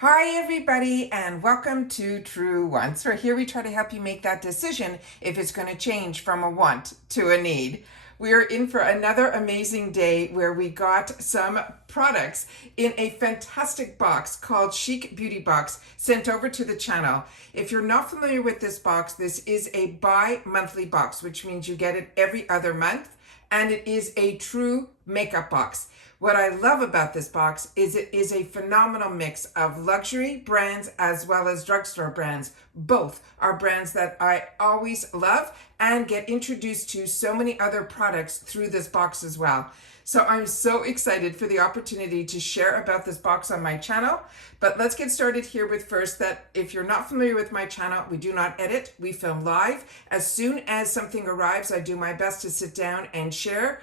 Hi everybody and welcome to Truewants, where here we try to help you make that decision if it's going to change from a want to a need. We are in for another amazing day where we got some products in a fantastic box called Chic Beauty Box sent over to the channel. If you're not familiar with this box, this is a bi-monthly box, which means you get it every other month, and it is a true makeup box. What I love about this box is it is a phenomenal mix of luxury brands as well as drugstore brands. Both are brands that I always love and get introduced to so many other products through this box as well. So I'm so excited for the opportunity to share about this box on my channel. But let's get started here with first that if you're not familiar with my channel, we do not edit, we film live. As soon as something arrives, I do my best to sit down and share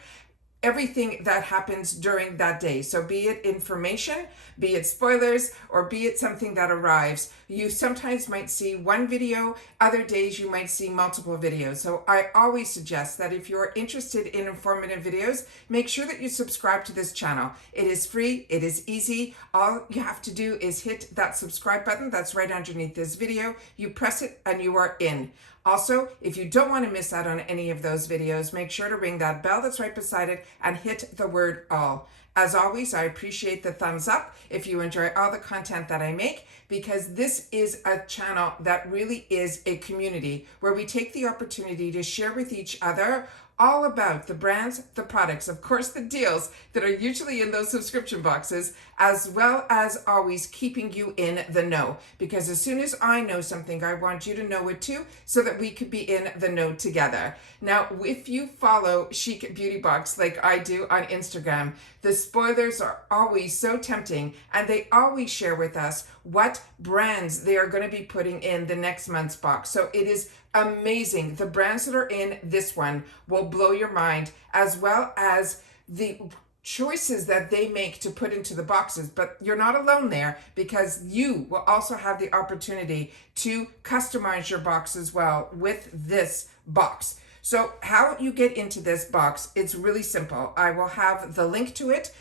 everything that happens during that day. So be it information, be it spoilers, or be it something that arrives. You sometimes might see one video, other days you might see multiple videos. So I always suggest that if you're interested in informative videos, make sure that you subscribe to this channel. It is free, it is easy. All you have to do is hit that subscribe button that's right underneath this video. You press it and you are in. Also, if you don't want to miss out on any of those videos, make sure to ring that bell that's right beside it and hit the word all. As always, I appreciate the thumbs up if you enjoy all the content that I make, because this is a channel that really is a community where we take the opportunity to share with each other all about the brands, the products, of course, the deals that are usually in those subscription boxes, as well as always keeping you in the know. Because as soon as I know something, I want you to know it too, so that we could be in the know together. Now, if you follow Chic Beauty Box like I do on Instagram, the spoilers are always so tempting, and they always share with us what brands they are going to be putting in the next month's box. So it is amazing. The brands that are in this one will blow your mind, as well as the choices that they make to put into the boxes. But you're not alone there, because you will also have the opportunity to customize your box as well with this box. So how you get into this box, it's really simple. I will have the link to it.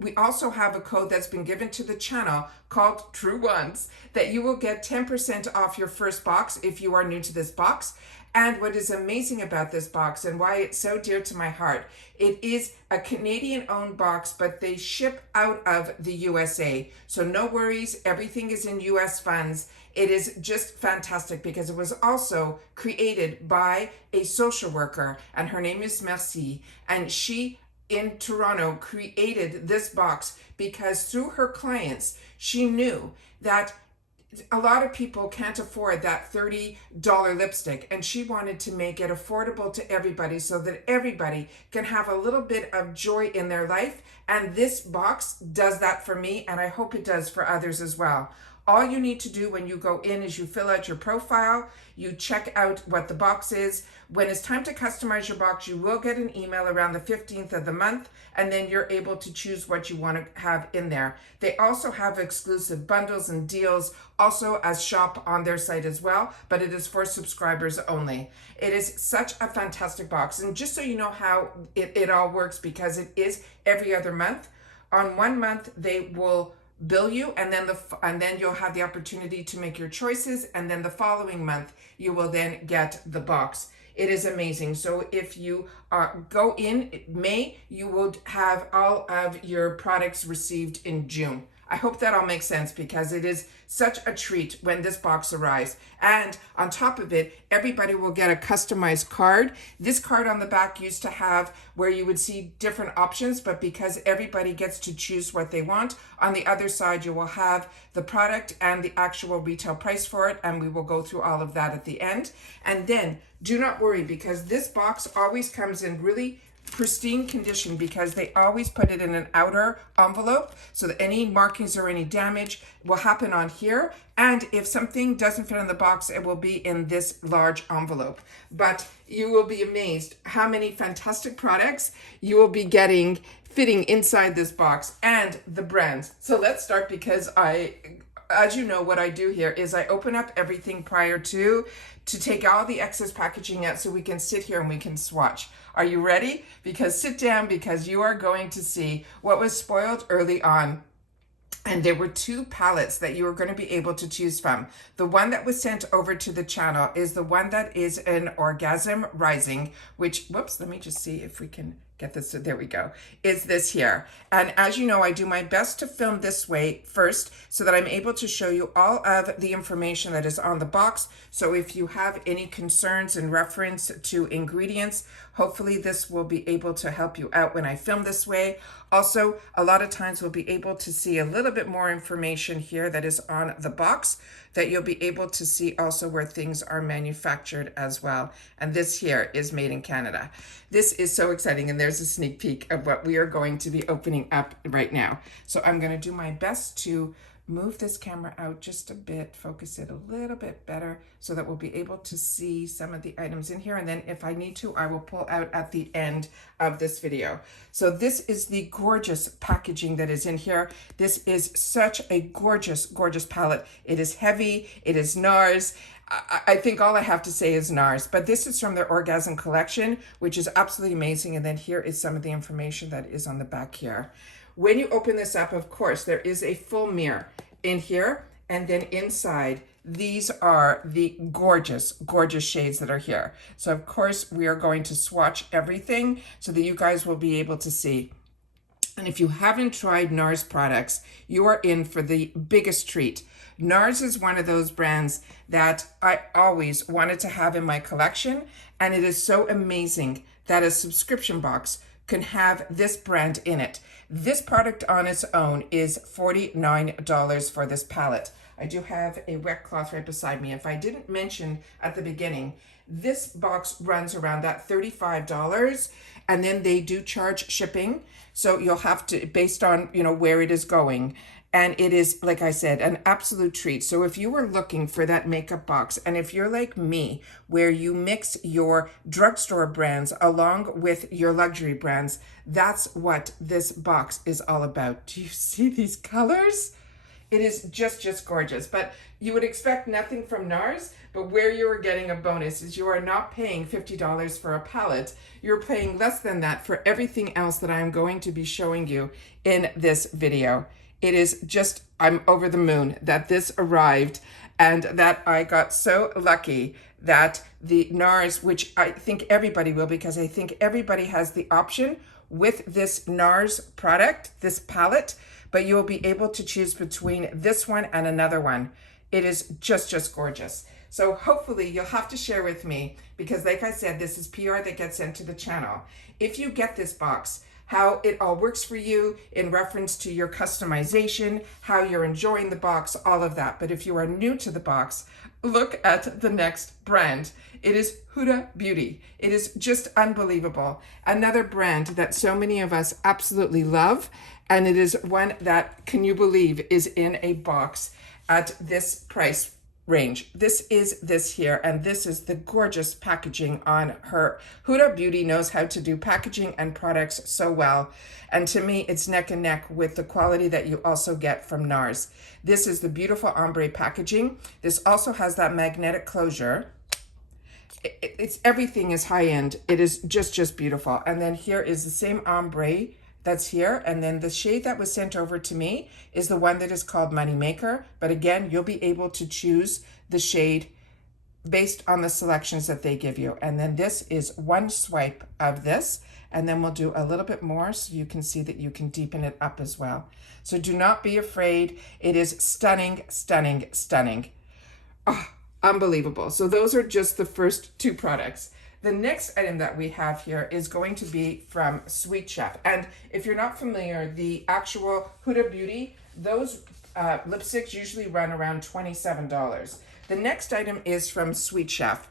We also have a code that's been given to the channel called Truewants that you will get 10% off your first box if you are new to this box. And what is amazing about this box and why it's so dear to my heart, it is a Canadian-owned box, but they ship out of the USA. So no worries, everything is in US funds. It is just fantastic because it was also created by a social worker, and her name is Merci, and she in Toronto created this box because through her clients, she knew that a lot of people can't afford that $30 lipstick, and she wanted to make it affordable to everybody so that everybody can have a little bit of joy in their life. And this box does that for me, and I hope it does for others as well. All you need to do when you go in is you fill out your profile, you check out what the box is. When it's time to customize your box, you will get an email around the 15th of the month, and then you're able to choose what you want to have in there. They also have exclusive bundles and deals also as shop on their site as well, but it is for subscribers only. It is such a fantastic box. And just so you know how it all works, because it is every other month, on 1 month they will bill you, and then you'll have the opportunity to make your choices, and then the following month you will then get the box. It is amazing. So if you go in May, you will have all of your products received in June. I hope that all makes sense, because it is such a treat when this box arrives. And on top of it, everybody will get a customized card. This card on the back used to have where you would see different options, but because everybody gets to choose what they want, on the other side you will have the product and the actual retail price for it, and we will go through all of that at the end. And then do not worry, because this box always comes in really pristine condition, because they always put it in an outer envelope so that any markings or any damage will happen on here. And if something doesn't fit in the box, it will be in this large envelope. But you will be amazed how many fantastic products you will be getting fitting inside this box, and the brands. So let's start, because as you know, what I do here is I open up everything prior to take all the excess packaging out so we can sit here and we can swatch. Are you ready? Because sit down, because you are going to see what was spoiled early on. And there were two palettes that you were going to be able to choose from. The one that was sent over to the channel is the one that is an Orgasm Rising, which, whoops, let me just see if we can get this. There we go. Is this here. And as you know, I do my best to film this way first so that I'm able to show you all of the information that is on the box. So if you have any concerns in reference to ingredients, hopefully this will be able to help you out when I film this way. Also, a lot of times we'll be able to see a little bit more information here that is on the box that you'll be able to see also where things are manufactured as well. And this here is made in Canada. This is so exciting, and there's a sneak peek of what we are going to be opening up right now. So I'm going to do my best to move this camera out just a bit, focus it a little bit better so that we'll be able to see some of the items in here. And then if I need to, I will pull out at the end of this video. So this is the gorgeous packaging that is in here. This is such a gorgeous, gorgeous palette. It is heavy, it is NARS. I think all I have to say is NARS, but this is from their Orgasm collection, which is absolutely amazing. And then here is some of the information that is on the back here. When you open this up, of course, there is a full mirror in here, and then inside, these are the gorgeous, gorgeous shades that are here. So of course, we are going to swatch everything so that you guys will be able to see. And if you haven't tried NARS products, you are in for the biggest treat. NARS is one of those brands that I always wanted to have in my collection, and it is so amazing that a subscription box can have this brand in it. This product on its own is $49 for this palette. I do have a wet cloth right beside me. If I didn't mention at the beginning, this box runs around that $35, and then they do charge shipping. So you'll have to, based on, where it is going. And it is, like I said, an absolute treat. So if you were looking for that makeup box, and if you're like me, where you mix your drugstore brands along with your luxury brands, that's what this box is all about. Do you see these colors? It is just gorgeous. But you would expect nothing from NARS, but where you are getting a bonus is you are not paying $50 for a palette. You're paying less than that for everything else that I'm going to be showing you in this video. It is just, I'm over the moon that this arrived and that I got so lucky that the NARS, which I think everybody will, because I think everybody has the option with this NARS product, this palette, but you will be able to choose between this one and another one. It is just gorgeous. So hopefully you'll have to share with me, because like I said, this is PR that gets sent to the channel. If you get this box, how it all works for you in reference to your customization, how you're enjoying the box, all of that. But if you are new to the box, look at the next brand. It is Huda Beauty. It is just unbelievable. Another brand that so many of us absolutely love. And it is one that, can you believe, is in a box at this price range. This is this here, and this is the gorgeous packaging on her. Huda Beauty knows how to do packaging and products so well, and to me it's neck and neck with the quality that you also get from NARS. This is the beautiful ombre packaging. This also has that magnetic closure. It's everything is high end. It is just beautiful. And then here is the same ombre that's here, and then the shade that was sent over to me is the one that is called Moneymaker. But again, you'll be able to choose the shade based on the selections that they give you. And then this is one swipe of this, and then we'll do a little bit more so you can see that you can deepen it up as well. So do not be afraid. It is stunning. Oh, unbelievable. So those are just the first two products. The next item that we have here is going to be from Sweet Chef. And if you're not familiar, the actual Huda Beauty, those lipsticks usually run around $27. The next item is from Sweet Chef.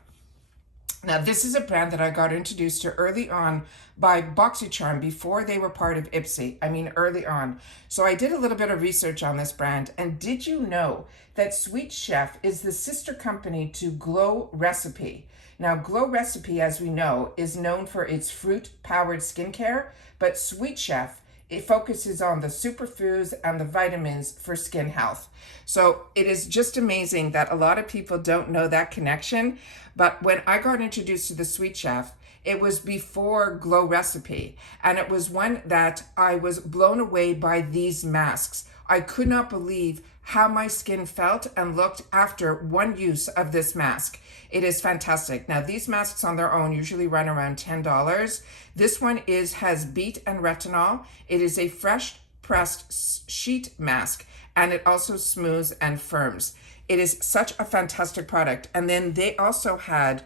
Now, this is a brand that I got introduced to early on by BoxyCharm before they were part of Ipsy. I mean, early on. So I did a little bit of research on this brand. And did you know that Sweet Chef is the sister company to Glow Recipe? Now, Glow Recipe, as we know, is known for its fruit-powered skincare, but Sweet Chef, it focuses on the superfoods and the vitamins for skin health. So it is just amazing that a lot of people don't know that connection. But when I got introduced to the Sweet Chef, it was before Glow Recipe, and it was one that I was blown away by these masks. I could not believe how my skin felt and looked after one use of this mask. It is fantastic. Now, these masks on their own usually run around $10. This one has beet and retinol. It is a fresh pressed sheet mask, and it also smooths and firms. It is such a fantastic product. And then they also had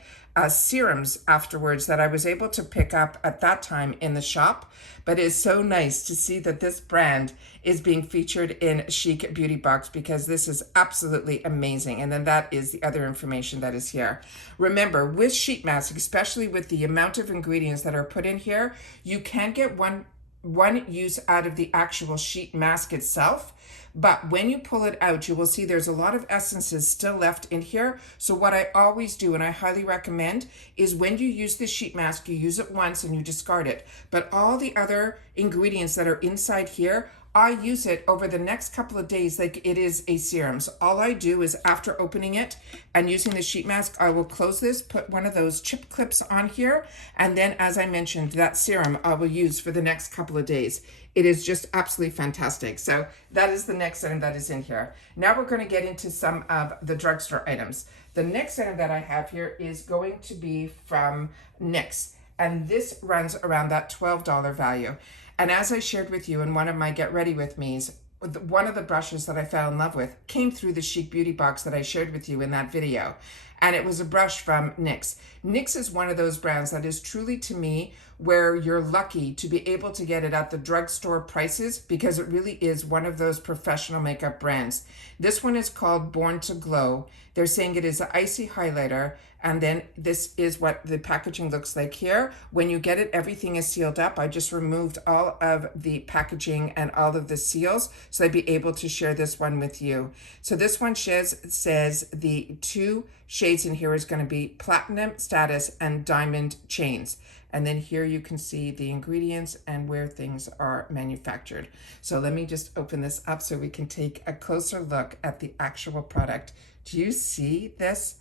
serums afterwards that I was able to pick up at that time in the shop. But it's so nice to see that this brand is being featured in Chic Beauty Box, because this is absolutely amazing. And then that is the other information that is here. Remember, with sheet masks, especially with the amount of ingredients that are put in here, you can get one use out of the actual sheet mask itself. But when you pull it out, you will see there's a lot of essences still left in here. So what I always do, and I highly recommend, is when you use the sheet mask, you use it once and you discard it. But all the other ingredients that are inside here, I use it over the next couple of days like it is a serum. So all I do is, after opening it and using the sheet mask, I will close this, put one of those chip clips on here, and then, as I mentioned, that serum I will use for the next couple of days. It is just absolutely fantastic. So that is the next item that is in here. Now we're going to get into some of the drugstore items. The next item that I have here is going to be from NYX, and this runs around that $12 value. And as I shared with you in one of my Get Ready With Me's, one of the brushes that I fell in love with came through the Chic Beauty Box that I shared with you in that video. And it was a brush from NYX. NYX is one of those brands that is truly, to me, where you're lucky to be able to get it at the drugstore prices, because it really is one of those professional makeup brands. This one is called Born to Glow. They're saying it is an icy highlighter, and then this is what the packaging looks like here. When you get it, everything is sealed up. I just removed all of the packaging and all of the seals so I'd be able to share this one with you. So this one says the 2 shades in here is going to be Platinum Status and Diamond Chains. And then here you can see the ingredients and where things are manufactured. So let me just open this up so we can take a closer look at the actual product. Do you see this?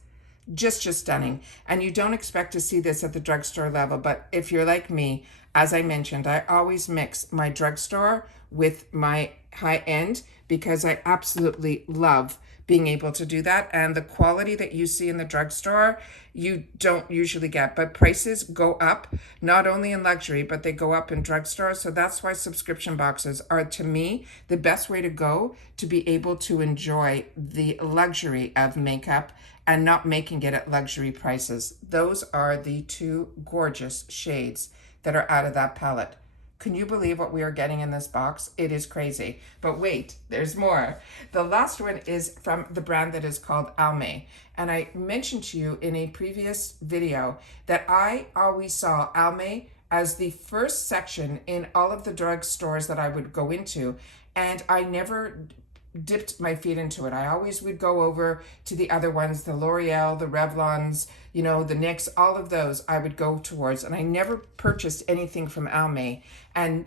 Just stunning. And you don't expect to see this at the drugstore level, but if you're like me, as I mentioned, I always mix my drugstore with my high end, because I absolutely love being able to do that. And the quality that you see in the drugstore, you don't usually get, but prices go up, not only in luxury, but they go up in drugstores. So that's why subscription boxes are, to me, the best way to go to be able to enjoy the luxury of makeup and not making it at luxury prices. Those are the 2 gorgeous shades that are out of that palette. Can you believe what we are getting in this box? It is crazy. But wait, there's more. The last one is from the brand that is called Almay. And I mentioned to you in a previous video that I always saw Almay as the first section in all of the drug stores that I would go into. And I never dipped my feet into it. I always would go over to the other ones, the L'Oreal, the Revlons, the NYX, all of those I would go towards, and I never purchased anything from Almay. And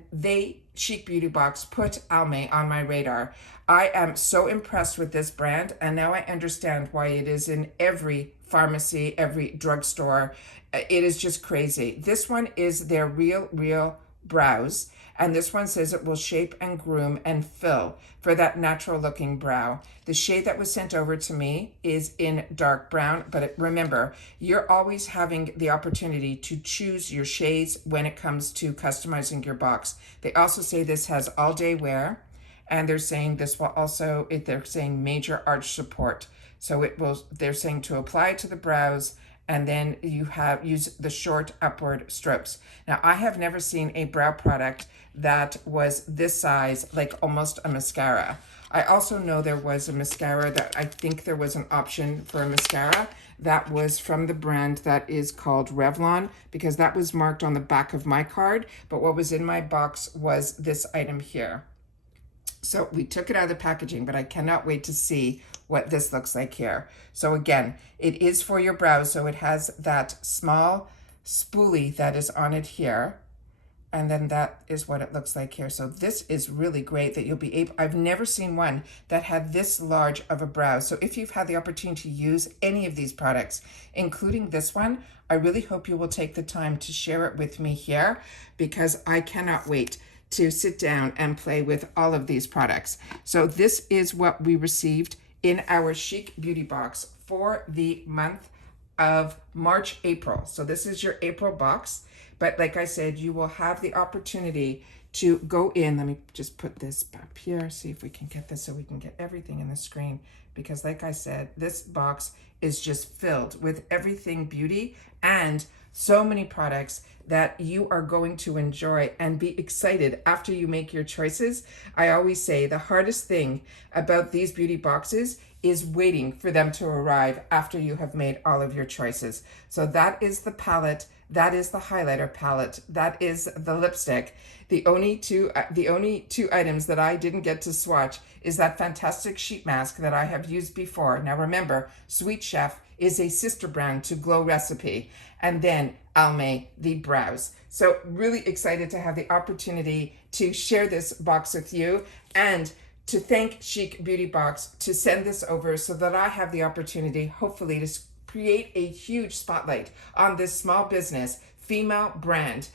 Chic Beauty Box, put Almay on my radar. I am so impressed with this brand, and now I understand why it is in every pharmacy, every drugstore. It is just crazy. This one is their Real Brows. And this one says it will shape and groom and fill for that natural looking brow. The shade that was sent over to me is in dark brown, but remember, you're always having the opportunity to choose your shades when it comes to customizing your box. They also say this has all day wear, and they're saying this will also, they're saying major arch support. So they're saying to apply it to the brows, and then use the short upward strokes. Now, I have never seen a brow product that was this size, like almost a mascara. I also know there was a mascara that I think there was an option for a mascara that was from the brand that is called Revlon, because that was marked on the back of my card. But what was in my box was this item here. So we took it out of the packaging, but I cannot wait to see what this looks like here. So again, it is for your brows. So it has that small spoolie that is on it here. And then that is what it looks like here. So this is really great that you'll be able, I've never seen one that had this large of a brow. So if you've had the opportunity to use any of these products, including this one, I really hope you will take the time to share it with me here, because I cannot wait to sit down and play with all of these products. So this is what we received in our Chic Beauty Box for the month of March, April. So this is your April box. But like I said, you will have the opportunity to go in. Let me just put this up here, see if we can get this so we can get everything in the screen. Because like I said, this box is just filled with everything beauty and so many products that you are going to enjoy and be excited after you make your choices. I always say the hardest thing about these beauty boxes is waiting for them to arrive after you have made all of your choices. So that is the palette, that is the highlighter palette, that is the lipstick. The only two items that I didn't get to swatch is that fantastic sheet mask that I have used before. Now remember, Sweet Chef is a sister brand to Glow Recipe, and then Almay, the brows. So really excited to have the opportunity to share this box with you and to thank Chic Beauty Box to send this over so that I have the opportunity, hopefully, to create a huge spotlight on this small business, female brand,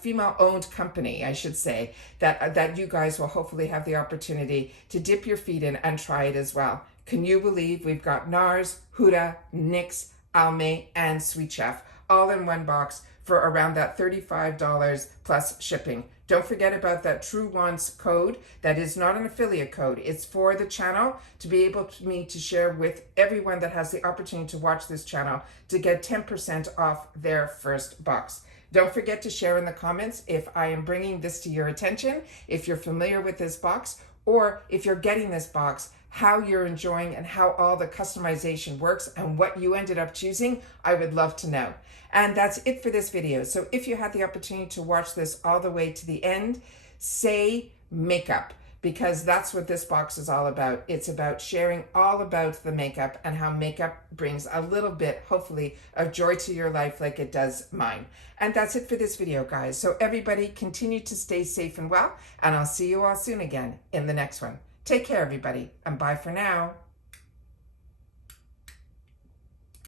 female-owned company, I should say, that you guys will hopefully have the opportunity to dip your feet in and try it as well. Can you believe we've got NARS, Huda, NYX, Almay, and Sweet Chef all in one box for around that $35 plus shipping. Don't forget about that Truewants code. That is not an affiliate code. It's for the channel to be able to share with everyone that has the opportunity to watch this channel to get 10% off their first box. Don't forget to share in the comments if I am bringing this to your attention, if you're familiar with this box, or if you're getting this box, how you're enjoying and how all the customization works and what you ended up choosing. I would love to know. And that's it for this video. So if you had the opportunity to watch this all the way to the end, say makeup, because that's what this box is all about. It's about sharing all about the makeup and how makeup brings a little bit, hopefully, of joy to your life like it does mine. And that's it for this video, guys. So everybody continue to stay safe and well, and I'll see you all soon again in the next one. Take care, everybody, and bye for now.